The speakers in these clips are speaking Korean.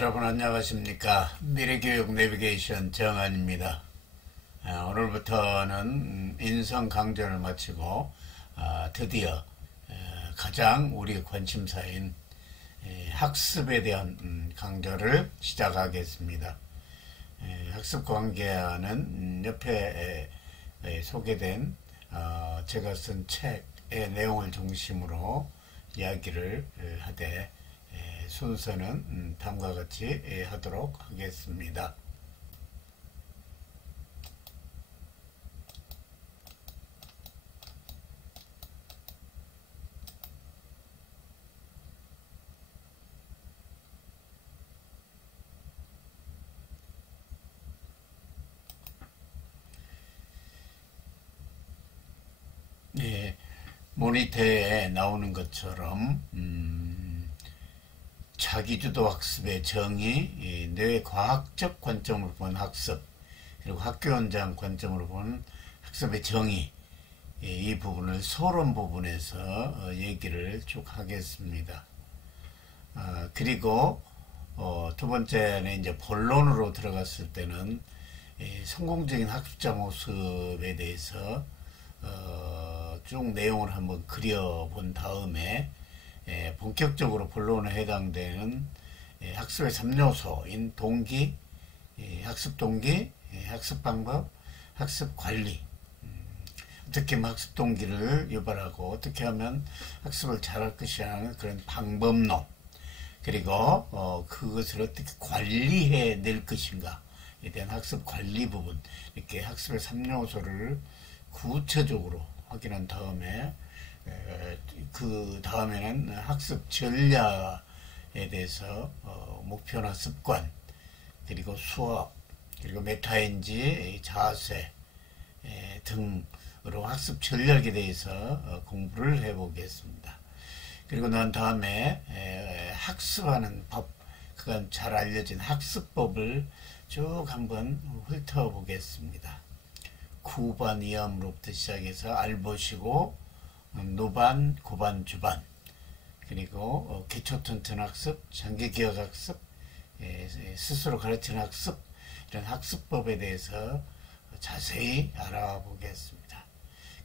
여러분 안녕하십니까. 미래교육 내비게이션 정한입니다. 오늘부터는 인성 강좌를 마치고 드디어 가장 우리 관심사인 학습에 대한 강좌를 시작하겠습니다. 학습 관계는 옆에 소개된 제가 쓴 책의 내용을 중심으로 이야기를 하되 순서는 다음과 같이 하도록 하겠습니다. 모니터에 나오는 것처럼 자기주도 학습의 정의, 뇌과학적 관점으로 본 학습, 그리고 학교 현장 관점으로 본 학습의 정의, 이 부분을 서론 부분에서 얘기를 쭉 하겠습니다. 그리고 두 번째는 이제 본론으로 들어갔을 때는 성공적인 학습자 모습에 대해서 쭉 내용을 한번 그려본 다음에 본격적으로 본론에 해당되는 학습의 3요소인 동기, 학습 동기, 학습 방법, 학습 관리, 어떻게 하면 학습 동기를 유발하고 어떻게 하면 학습을 잘할 것이라는 그런 방법론, 그리고 그것을 어떻게 관리해 낼 것인가에 대한 학습 관리 부분, 이렇게 학습의 3요소를 구체적으로 확인한 다음에 그 다음에는 학습 전략에 대해서 목표나 습관, 그리고 수업, 그리고 메타인지, 자세 등으로 학습 전략에 대해서 공부를 해보겠습니다. 그리고 난 다음에 학습하는 법, 그간 잘 알려진 학습법을 쭉 한번 훑어보겠습니다. 구반 이함으로부터 시작해서 알보시고, 노반, 고반, 주반, 그리고 기초튼튼 학습, 장기기억 학습, 스스로 가르치는 학습, 이런 학습법에 대해서 자세히 알아보겠습니다.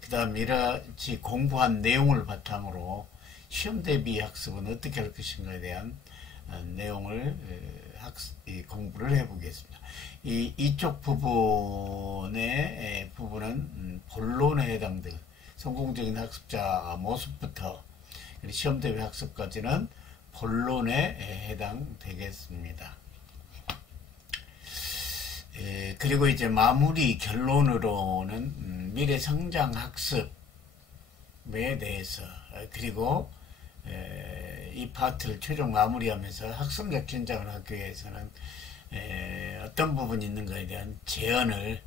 그 다음 이렇게 공부한 내용을 바탕으로 시험 대비 학습은 어떻게 할 것인가에 대한 내용을 공부를 해보겠습니다. 이쪽 부분은 본론에 해당되는 성공적인 학습자 모습부터 시험 대비 학습까지는 본론에 해당되겠습니다. 그리고 이제 마무리 결론으로는 미래 성장 학습에 대해서, 그리고 이 파트를 최종 마무리하면서 학습력 진작을 하기 위해서는 어떤 부분이 있는가에 대한 제언을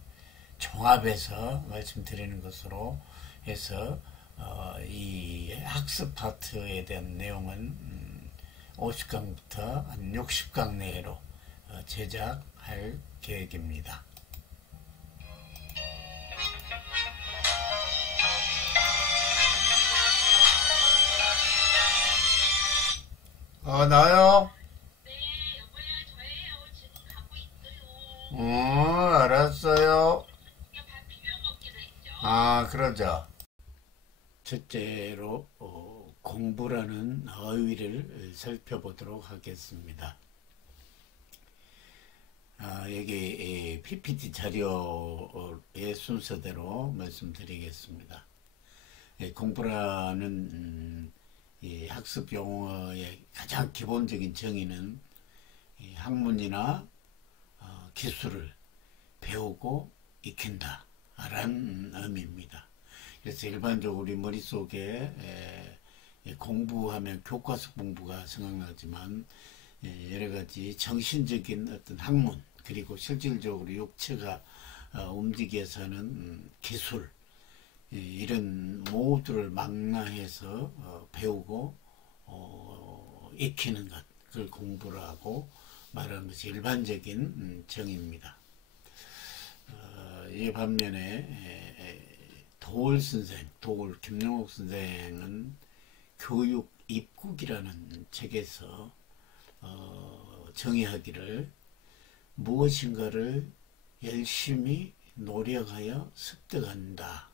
종합해서 말씀드리는 것으로 해서 이 학습 파트에 대한 내용은 50강부터 한 60강 내로 제작할 계획입니다. 나요? 네, 여보세요. 저예요. 지금 가고 있어요. 알았어요. 그냥 밥 비벼 먹기로 했죠. 그러죠. 첫째로 공부라는 어휘를 살펴보도록 하겠습니다. 여기 PPT 자료의 순서대로 말씀드리겠습니다. 공부라는 이 학습 용어의 가장 기본적인 정의는 학문이나 기술을 배우고 익힌다 라는 의미입니다. 그래서 일반적으로 우리 머릿속에 공부하면 교과서 공부가 생각나지만 여러가지 정신적인 어떤 학문, 그리고 실질적으로 육체가 움직여서는 기술, 이런 모두를 망라해서 배우고 익히는 것, 그걸 공부라고 말하는 것이 일반적인 정의입니다. 이 반면에 김영옥 선생은 교육 입국이라는 책에서 정의하기를 무엇인가를 열심히 노력하여 습득한다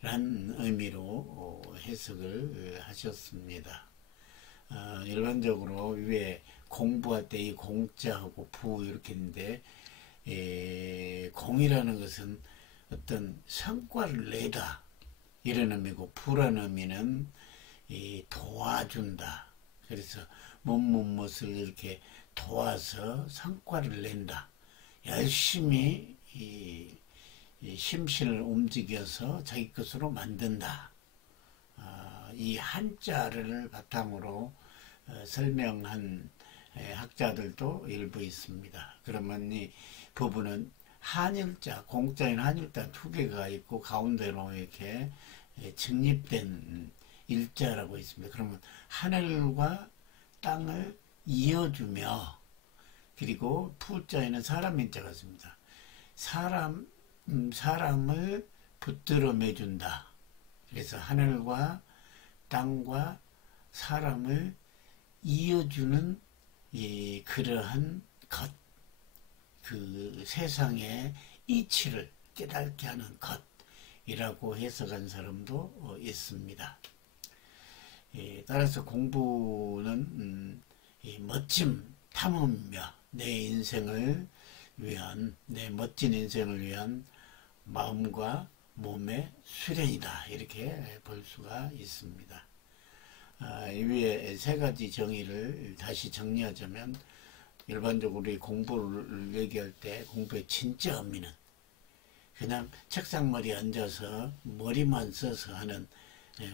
라는 의미로 해석을 하셨습니다. 일반적으로 위에 공부할 때 이 공자하고 부 이렇게 있는데, 공이라는 것은 어떤 성과를 내다 이런 의미고, 부라는 의미는 도와준다. 그래서 무엇을 이렇게 도와서 성과를 낸다. 열심히 심신을 움직여서 자기 것으로 만든다. 이 한자를 바탕으로 설명한 학자들도 일부 있습니다. 그러면 이 부분은 한일자, 공자인 한일자 두 개가 있고 가운데로 이렇게 직립된 일자라고 있습니다. 그러면 하늘과 땅을 이어주며, 그리고 푸자에는 사람 인자가 있습니다. 사람을 붙들어 매준다. 그래서 하늘과 땅과 사람을 이어주는 그러한 것, 그 세상의 이치를 깨닫게 하는 것이라고 해석한 사람도 있습니다. 따라서 공부는 멋짐, 탐험며 내 멋진 인생을 위한 마음과 몸의 수련이다. 이렇게 볼 수가 있습니다. 이 위에 세 가지 정의를 다시 정리하자면, 일반적으로 우리 공부를 얘기할 때 공부의 진짜 의미는 그냥 책상머리에 앉아서 머리만 써서 하는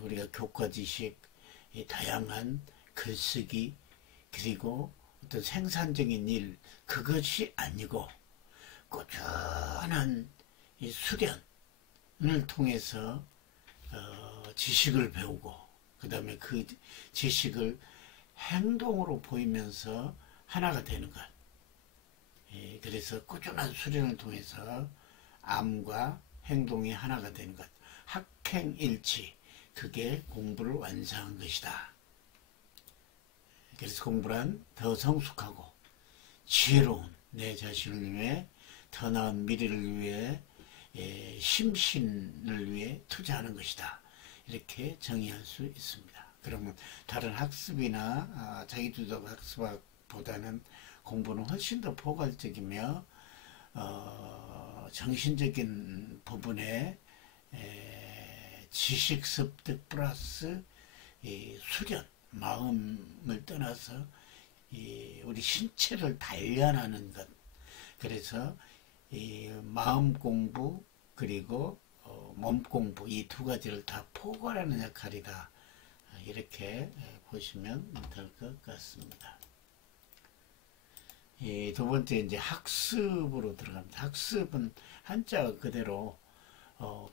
우리가 교과 지식, 다양한 글쓰기, 그리고 어떤 생산적인 일, 그것이 아니고 꾸준한 이 수련을 통해서 지식을 배우고, 그 다음에 그 지식을 행동으로 보이면서 하나가 되는 것. 그래서 꾸준한 수련을 통해서 암과 행동이 하나가 되는 것. 학행일치, 그게 공부를 완성한 것이다. 그래서 공부란 더 성숙하고 지혜로운 내 자신을 위해, 더 나은 미래를 위해, 심신을 위해 투자하는 것이다. 이렇게 정의할 수 있습니다. 그러면 다른 학습이나 자기주도 학습보다는 공부는 훨씬 더 포괄적이며 정신적인 부분에 지식 습득 플러스 수련, 마음을 떠나서 우리 신체를 단련하는 것. 그래서 마음 공부 그리고 몸 공부, 이 두 가지를 다 포괄하는 역할이다. 이렇게 보시면 될 것 같습니다. 두 번째 이제 학습으로 들어갑니다. 학습은 한자 그대로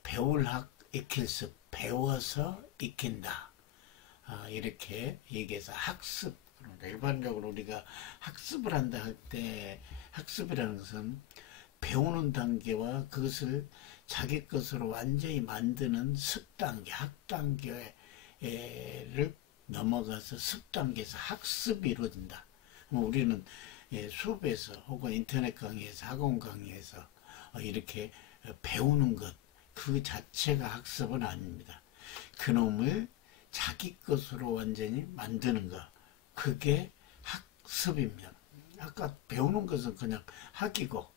배울 학, 익힐 습, 배워서 익힌다. 이렇게 얘기해서 학습. 일반적으로 우리가 학습을 한다 할 때, 학습이라는 것은 배우는 단계와 그것을 자기 것으로 완전히 만드는 습단계, 학단계를 넘어가서 습단계에서 학습이 이루어진다. 우리는 수업에서 혹은 인터넷 강의에서, 학원 강의에서 이렇게 배우는 것, 그 자체가 학습은 아닙니다. 그놈을 자기 것으로 완전히 만드는 것, 그게 학습입니다. 아까 배우는 것은 그냥 학이고,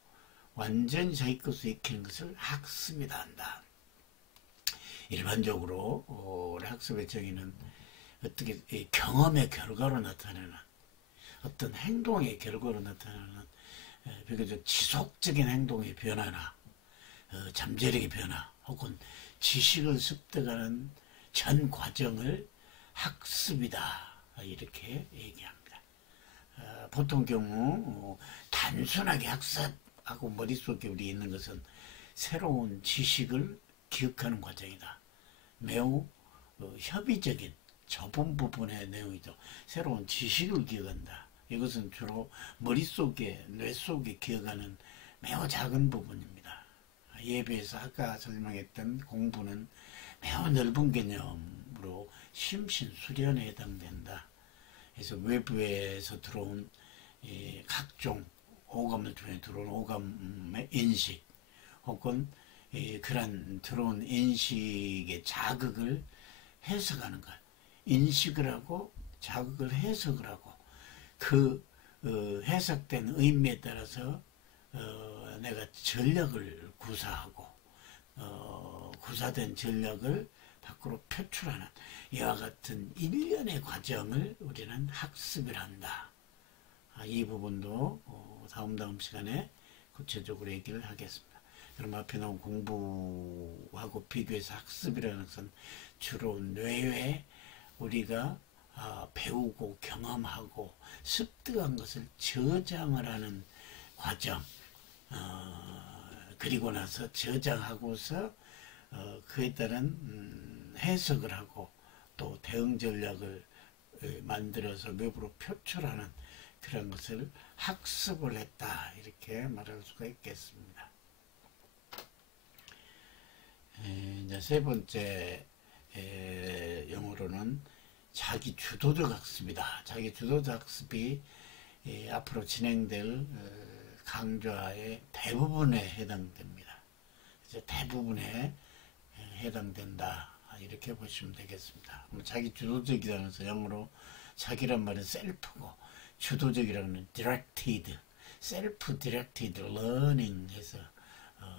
완전히 자기 것으로 익히는 것을 학습이다 한다. 일반적으로 우리 학습의 정의는 어떻게 경험의 결과로 나타나는, 어떤 행동의 결과로 나타나는 비교적 지속적인 행동의 변화나 잠재력의 변화, 혹은 지식을 습득하는 전 과정을 학습이다. 이렇게 얘기합니다. 보통 경우 단순하게 학습하고 머릿속에 우리 있는 것은 새로운 지식을 기억하는 과정이다. 매우 협의적인 좁은 부분의 내용이죠. 새로운 지식을 기억한다. 이것은 주로 머릿속에, 뇌 속에 기억하는 매우 작은 부분입니다. 이에 비해서 아까 설명했던 공부는 매우 넓은 개념으로 심신 수련에 해당된다. 그래서 외부에서 들어온 각종 오감을 통해 들어온 오감의 인식 혹은 그런 들어온 인식의 자극을 해석하는 것. 인식을 하고 자극을 해석을 하고 그 해석된 의미에 따라서 내가 전략을 구사하고 구사된 전략을 밖으로 표출하는 이와 같은 일련의 과정을 우리는 학습을 한다. 이 부분도 다음 시간에 구체적으로 얘기를 하겠습니다. 그럼 앞에 나온 공부하고 비교해서 학습이라는 것은 주로 뇌에 우리가 배우고 경험하고 습득한 것을 저장을 하는 과정, 그리고 나서 저장하고서 그에 따른 해석을 하고 또 대응 전략을 만들어서 외부로 표출하는 그런 것을 학습을 했다 이렇게 말할 수가 있겠습니다. 이제 세 번째 영어로는 자기 주도적 학습이다. 자기 주도적 학습이 앞으로 진행될 강좌의 대부분에 해당됩니다. 이제 대부분에 해당된다. 이렇게 보시면 되겠습니다. 자기 주도적이라는 것은 영어로 자기란 말은 셀프고 주도적이라는 건 directed, self-directed learning 해서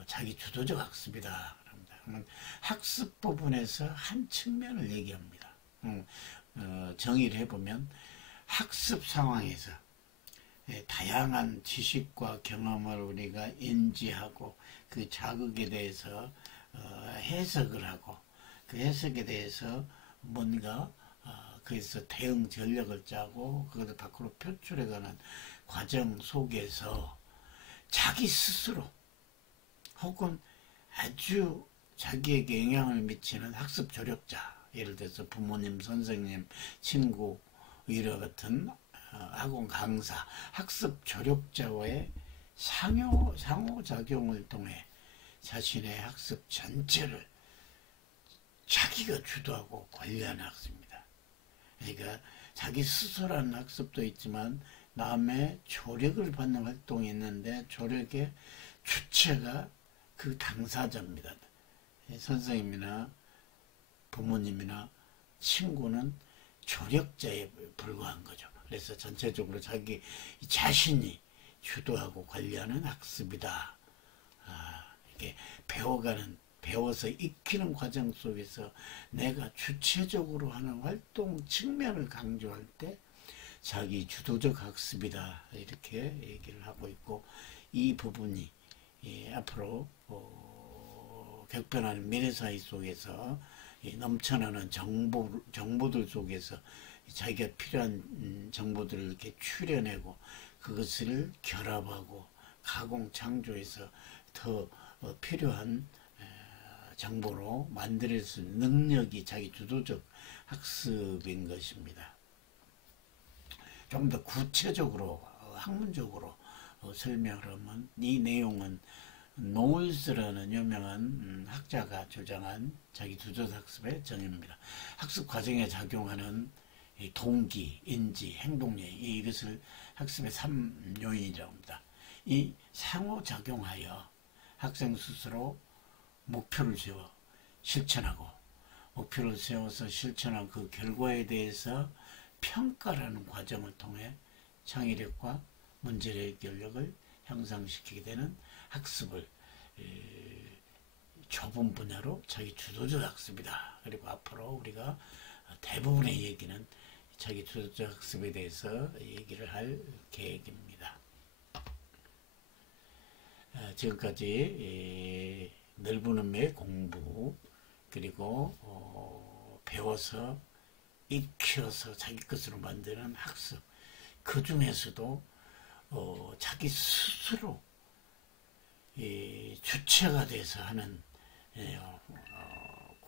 자기 주도적 학습이다. 그러면 학습 부분에서 한 측면을 얘기합니다. 정의를 해보면 학습 상황에서 다양한 지식과 경험을 우리가 인지하고 그 자극에 대해서 해석을 하고 그 해석에 대해서 뭔가 그래서 대응 전략을 짜고 그것을 밖으로 표출해가는 과정 속에서 자기 스스로 혹은 아주 자기에게 영향을 미치는 학습 조력자, 예를 들어서 부모님, 선생님, 친구 이와 같은 학원 강사, 학습 조력자와의 상호작용을 통해 자신의 학습 전체를 자기가 주도하고 관리하는 학습입니다. 그러니까 자기 스스로라는 학습도 있지만 남의 조력을 받는 활동이 있는데 조력의 주체가 그 당사자입니다. 선생님이나 부모님이나 친구는 조력자에 불과한 거죠. 그래서 전체적으로 자기 자신이 주도하고 관리하는 학습이다. 이렇게 배워서 익히는 과정 속에서 내가 주체적으로 하는 활동 측면을 강조할 때 자기 주도적 학습이다. 이렇게 얘기를 하고 있고 이 부분이 앞으로 격변하는 미래사회 속에서 넘쳐나는 정보들 속에서 자기가 필요한 정보들을 이렇게 추려내고 그것을 결합하고 가공 창조해서 더 필요한 정보로 만들 수 있는 능력이 자기 주도적 학습인 것입니다. 좀 더 구체적으로 학문적으로 설명을 하면 이 내용은 노일스라는 유명한 학자가 주장한 자기 주도적 학습의 정의입니다. 학습 과정에 작용하는 동기, 인지, 행동력 이것을 학습의 3요인이라고 합니다. 이 상호작용하여 학생 스스로 목표를 세워 실천하고 목표를 세워서 실천한 그 결과에 대해서 평가라는 과정을 통해 창의력과 문제 해결력을 향상시키게 되는 학습을 좁은 분야로 자기 주도적 학습이다. 그리고 앞으로 우리가 대부분의 얘기는 자기 주도적 학습에 대해서 얘기를 할 계획입니다. 지금까지 넓은 의미의 공부 그리고 배워서 익혀서 자기 것으로 만드는 학습 그 중에서도 자기 스스로 주체가 돼서 하는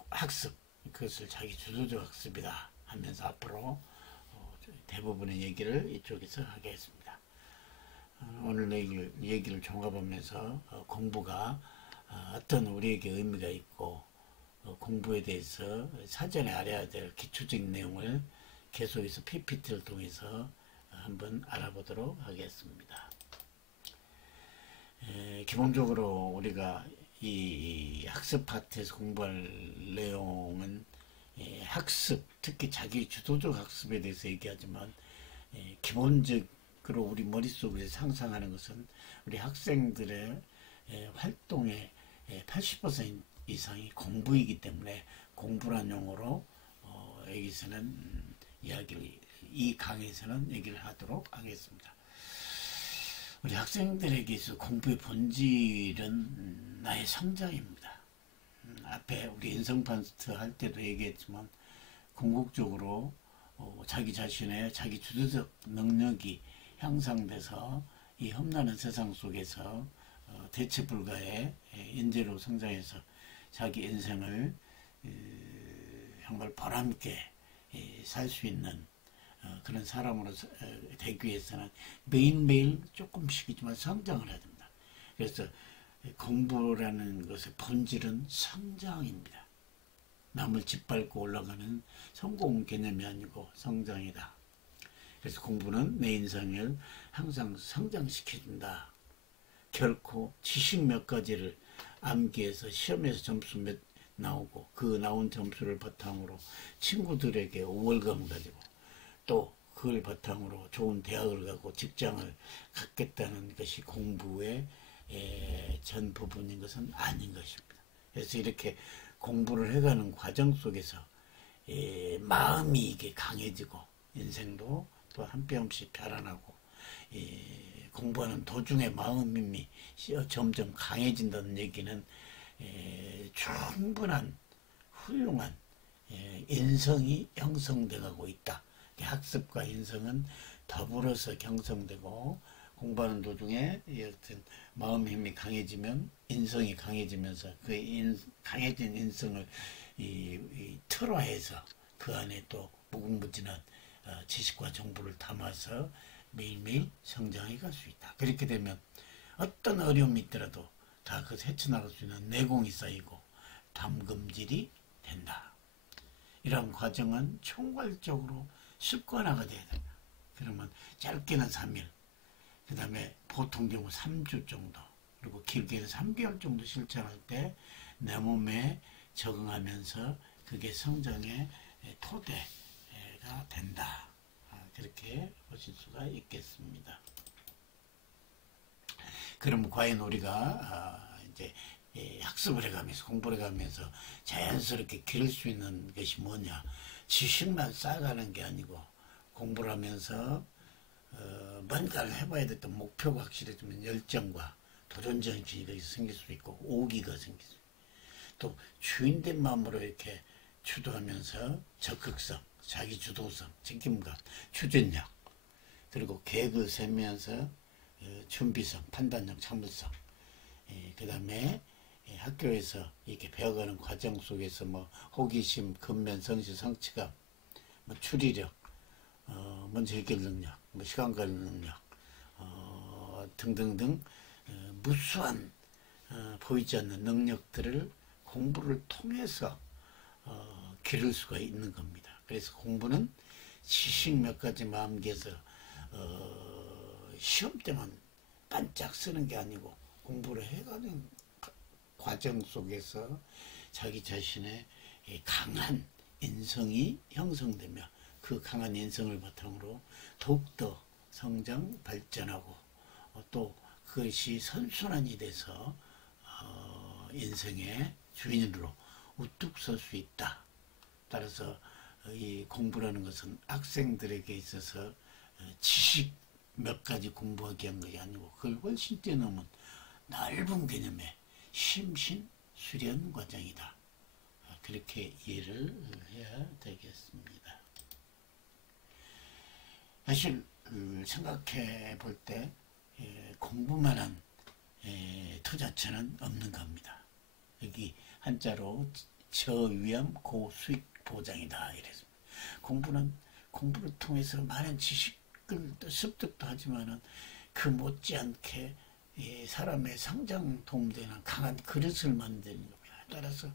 학습 그것을 자기 주도적 학습이다 하면서 앞으로 대부분의 얘기를 이쪽에서 하겠습니다. 오늘 얘기를 종합하면서 공부가 어떤 우리에게 의미가 있고 공부에 대해서 사전에 알아야 될 기초적인 내용을 계속해서 PPT를 통해서 한번 알아보도록 하겠습니다. 기본적으로 우리가 이 학습 파트에서 공부할 내용은 학습, 특히 자기 주도적 학습에 대해서 얘기하지만 기본적으로 우리 머릿속에 상상하는 것은 우리 학생들의 활동의 80% 이상이 공부이기 때문에 공부란 용어로 여기서는 이 강의에서는 얘기를 하도록 하겠습니다. 우리 학생들에게 있어 공부의 본질은 나의 성장입니다. 앞에 우리 인성파트 할 때도 얘기했지만 궁극적으로 자기 자신의 자기 주도적 능력이 향상돼서 이 험난한 세상 속에서 대체 불가의 인재로 성장해서 자기 인생을 정말 보람있게 살 수 있는 그런 사람으로 되기 위해서는 매일매일 조금씩이지만 성장을 해야 됩니다. 그래서 공부라는 것의 본질은 성장입니다. 남을 짓밟고 올라가는 성공 개념이 아니고 성장이다. 그래서 공부는 내 인생을 항상 성장시켜준다. 결코 지식 몇 가지를 암기해서 시험에서 점수 몇 나오고 그 나온 점수를 바탕으로 친구들에게 우월감을 가지고 또 그걸 바탕으로 좋은 대학을 가고 직장을 갖겠다는 것이 공부의 전 부분인 것은 아닌 것입니다. 그래서 이렇게 공부를 해가는 과정 속에서 마음이 이게 강해지고 인생도 또 한 뼘씩 변화나고 공부하는 도중에 마음이 점점 강해진다는 얘기는 충분한 훌륭한 인성이 형성되고 있다. 학습과 인성은 더불어서 형성되고 공부하는 도중에 여튼 마음 힘이 강해지면 인성이 강해지면서 그 강해진 인성을 틀어해서 그 안에 또 무궁무진한 지식과 정보를 담아서 매일매일 성장해 갈 수 있다. 그렇게 되면 어떤 어려움이 있더라도 다 그 헤쳐나갈 수 있는 내공이 쌓이고 담금질이 된다. 이런 과정은 총괄적으로 습관화가 돼야 됩니다. 그러면 짧게는 3일, 그 다음에 보통 경우 3주 정도, 그리고 길게는 3개월 정도 실천할 때 내 몸에 적응하면서 그게 성장의 토대가 된다. 그렇게 보실 수가 있겠습니다. 그럼 과연 우리가 이제 학습을 해가면서 공부를 해가면서 자연스럽게 기를 수 있는 것이 뭐냐? 지식만 쌓아가는 게 아니고 공부를 하면서 뭔가를 해봐야 됐던 목표가 확실해지면 열정과 도전정신이 생길 수 있고 오기가 생길 수 있고 또 주인된 마음으로 이렇게 추도하면서 적극성, 자기주도성, 책임감, 추진력 그리고 계획을 세우면서 준비성, 판단력, 참을성 그 다음에 학교에서 이렇게 배워가는 과정 속에서 뭐 호기심, 근면, 성실, 성취감, 뭐 추리력, 문제 해결 능력, 뭐 시간 관리 능력 등등등 무수한 보이지 않는 능력들을 공부를 통해서 기를 수가 있는 겁니다. 그래서 공부는 지식 몇 가지 마음기에서 시험 때만 반짝 쓰는 게 아니고 공부를 해가는 과정 속에서 자기 자신의 강한 인성이 형성되며 그 강한 인성을 바탕으로 더욱더 성장, 발전하고 또 그것이 선순환이 돼서 인생의 주인으로 우뚝 설 수 있다. 따라서 이 공부라는 것은 학생들에게 있어서 지식 몇 가지 공부하기 한 것이 아니고 그걸 훨씬 뛰어넘은 넓은 개념의 심신수련 과정이다. 그렇게 이해를 해야 되겠습니다. 사실 생각해 볼 때 공부만한 투자처는 없는 겁니다. 여기 한자로 저위험 고수익 보장이다 이랬습니다. 공부를 통해서 많은 지식을 습득도 하지만은 그 못지않게 사람의 성장 도움되는 강한 그릇을 만드는 겁니다. 따라서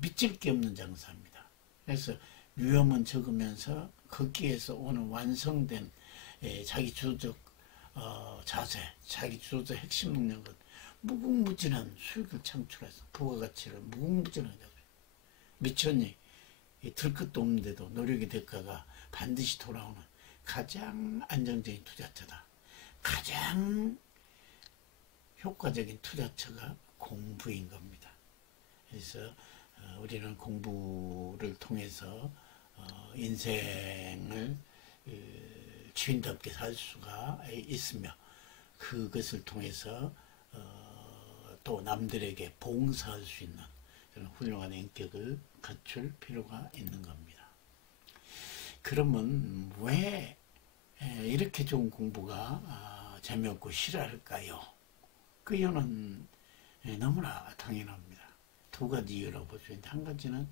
믿질 게 없는 장사입니다. 그래서 위험은 적으면서 거기에서 오는 완성된 자기 주도적 자세, 자기 주도적 핵심 능력은 무궁무진한 수익을 창출해서 부가가치를 무궁무진하게 잡아요. 미쳤니? 들것도 없는데도 노력의 대가가 반드시 돌아오는 가장 안정적인 투자처다. 가장 효과적인 투자처가 공부인 겁니다. 그래서 우리는 공부를 통해서 인생을 주인답게 살 수가 있으며 그것을 통해서 또 남들에게 봉사할 수 있는 그런 훌륭한 인격을 갖출 필요가 있는 겁니다. 그러면 왜 이렇게 좋은 공부가 재미없고 싫어할까요? 그 이유는 너무나 당연합니다. 두 가지 이유라고 볼 수 있는데, 한 가지는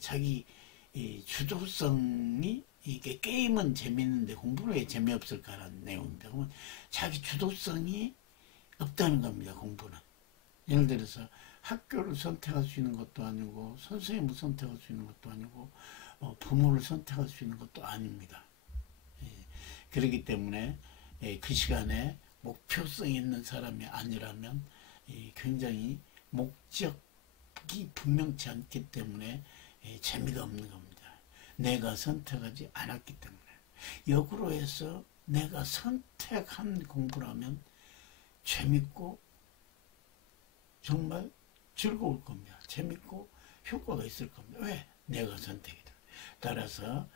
자기 주도성이, 이게 게임은 재밌는데 공부는 왜 재미없을까라는 내용입니다. 그러면 자기 주도성이 없다는 겁니다. 공부는. 예를 들어서 학교를 선택할 수 있는 것도 아니고 선생님을 선택할 수 있는 것도 아니고 부모를 선택할 수 있는 것도 아닙니다. 그렇기 때문에 그 시간에 목표성 있는 사람이 아니라면 굉장히 목적이 분명치 않기 때문에 재미가 없는 겁니다. 내가 선택하지 않았기 때문에. 역으로 해서 내가 선택한 공부라면 재밌고 정말 즐거울 겁니다. 재밌고 효과가 있을 겁니다. 왜? 내가 선택이다. 따라서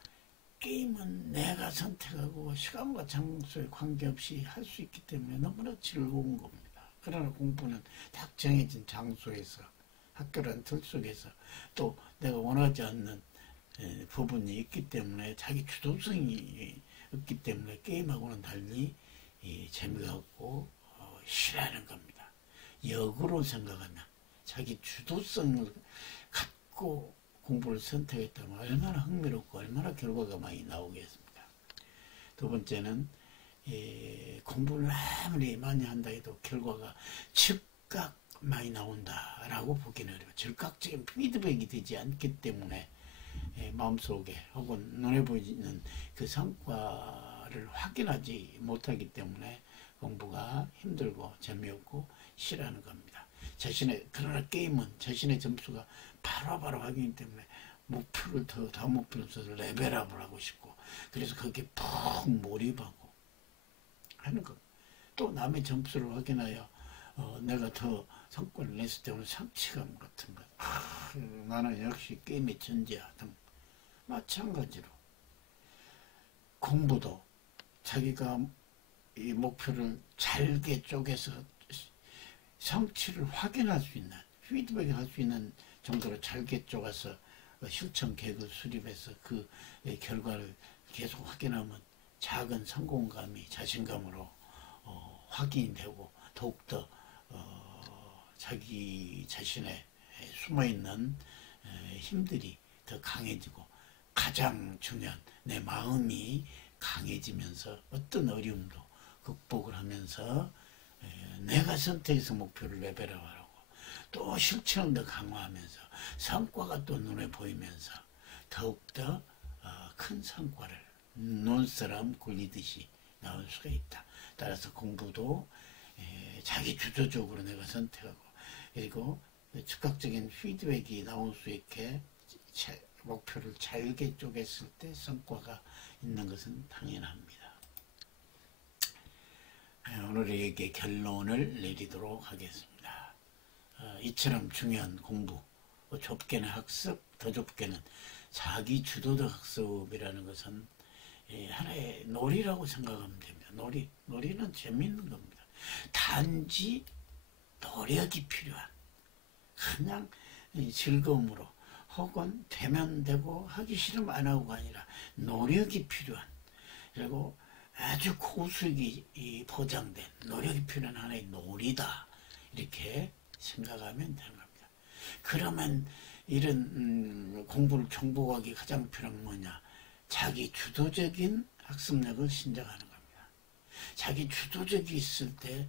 게임은 내가 선택하고 시간과 장소에 관계없이 할 수 있기 때문에 너무나 즐거운 겁니다. 그러나 공부는 딱 정해진 장소에서, 학교라는 틀 속에서 또 내가 원하지 않는 부분이 있기 때문에 자기 주도성이 없기 때문에 게임하고는 달리 재미가 없고 싫어하는 겁니다. 역으로 생각하면 자기 주도성을 갖고 공부를 선택했다면 얼마나 흥미롭고 얼마나 결과가 많이 나오겠습니까? 두 번째는 공부를 아무리 많이 한다 해도 결과가 즉각 많이 나온다라고 보기는 어려워요. 즉각적인 피드백이 되지 않기 때문에 마음속에 혹은 눈에 보이는 그 성과를 확인하지 못하기 때문에 공부가 힘들고 재미없고 싫어하는 겁니다. 그러나 게임은 자신의 점수가 바로바로 확인이 때문에 목표를 더 목표를 써서 레벨업을 하고 싶고, 그래서 거기에 푹 몰입하고 하는 겁니다. 또 남의 점수를 확인하여 내가 더 성과를 냈을 때 오는 성취감 같은 것, 나는 역시 게임의 천재야 등. 마찬가지로 공부도 자기가 이 목표를 잘게 쪼개서 성취를 확인할 수 있는, 피드백을 할 수 있는 정도로 잘게 쪼가서 실천 계획을 수립해서 그 결과를 계속 확인하면 작은 성공감이 자신감으로 확인되고 더욱더 자기 자신의 숨어있는 힘들이 더 강해지고, 가장 중요한 내 마음이 강해지면서 어떤 어려움도 극복을 하면서 내가 선택해서 목표를 레벨업하라고, 또 실천을 더 강화하면서 성과가 또 눈에 보이면서 더욱더 큰 성과를 눈사람 굴리듯이 나올 수가 있다. 따라서 공부도 자기 주도적으로 내가 선택하고, 그리고 즉각적인 피드백이 나올 수 있게 목표를 잘게 쪼갰을 때 성과가 있는 것은 당연합니다. 오늘에게 결론을 내리도록 하겠습니다. 이처럼 중요한 공부, 좁게는 학습, 더 좁게는 자기 주도적 학습이라는 것은 하나의 놀이라고 생각하면 됩니다. 놀이는 재미있는 겁니다. 단지 노력이 필요한, 그냥 즐거움으로 혹은 되면 되고 하기 싫으면 안 하고가 아니라 노력이 필요한, 그리고 아주 고수익이 보장된 노력이 필요한 하나의 놀이다, 이렇게 생각하면 되는 겁니다. 그러면 이런 공부를 정복하기 가장 필요한 뭐냐? 자기 주도적인 학습력을 신장하는 겁니다. 자기 주도적이 있을 때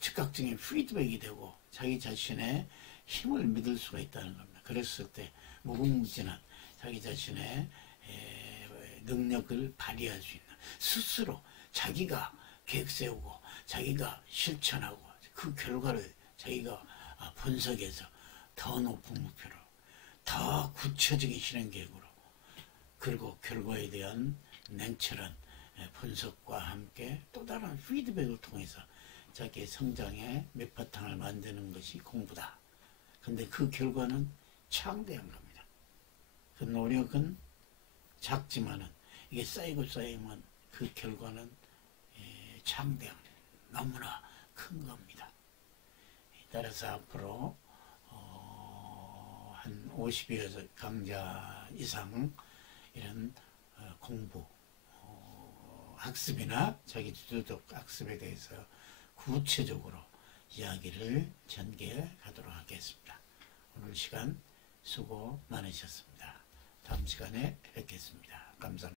즉각적인 피드백이 되고 자기 자신의 힘을 믿을 수가 있다는 겁니다. 그랬을 때 무궁무진한 자기 자신의 능력을 발휘할 수 있는, 스스로 자기가 계획 세우고 자기가 실천하고 그 결과를 자기가 분석해서 더 높은 목표로, 더 구체적인 실행 계획으로, 그리고 결과에 대한 냉철한 분석과 함께 또 다른 피드백을 통해서 자기의 성장의 밑바탕을 만드는 것이 공부다. 근데 그 결과는 창대한 겁니다. 그 노력은 작지만은 이게 쌓이고 쌓이면 그 결과는 창대한, 너무나 큰 겁니다. 따라서 앞으로 한 50여 강좌 이상 이런 공부, 학습이나 자기 주도적 학습에 대해서 구체적으로 이야기를 전개하도록 하겠습니다. 오늘 시간 수고 많으셨습니다. 다음 시간에 뵙겠습니다. 감사합니다.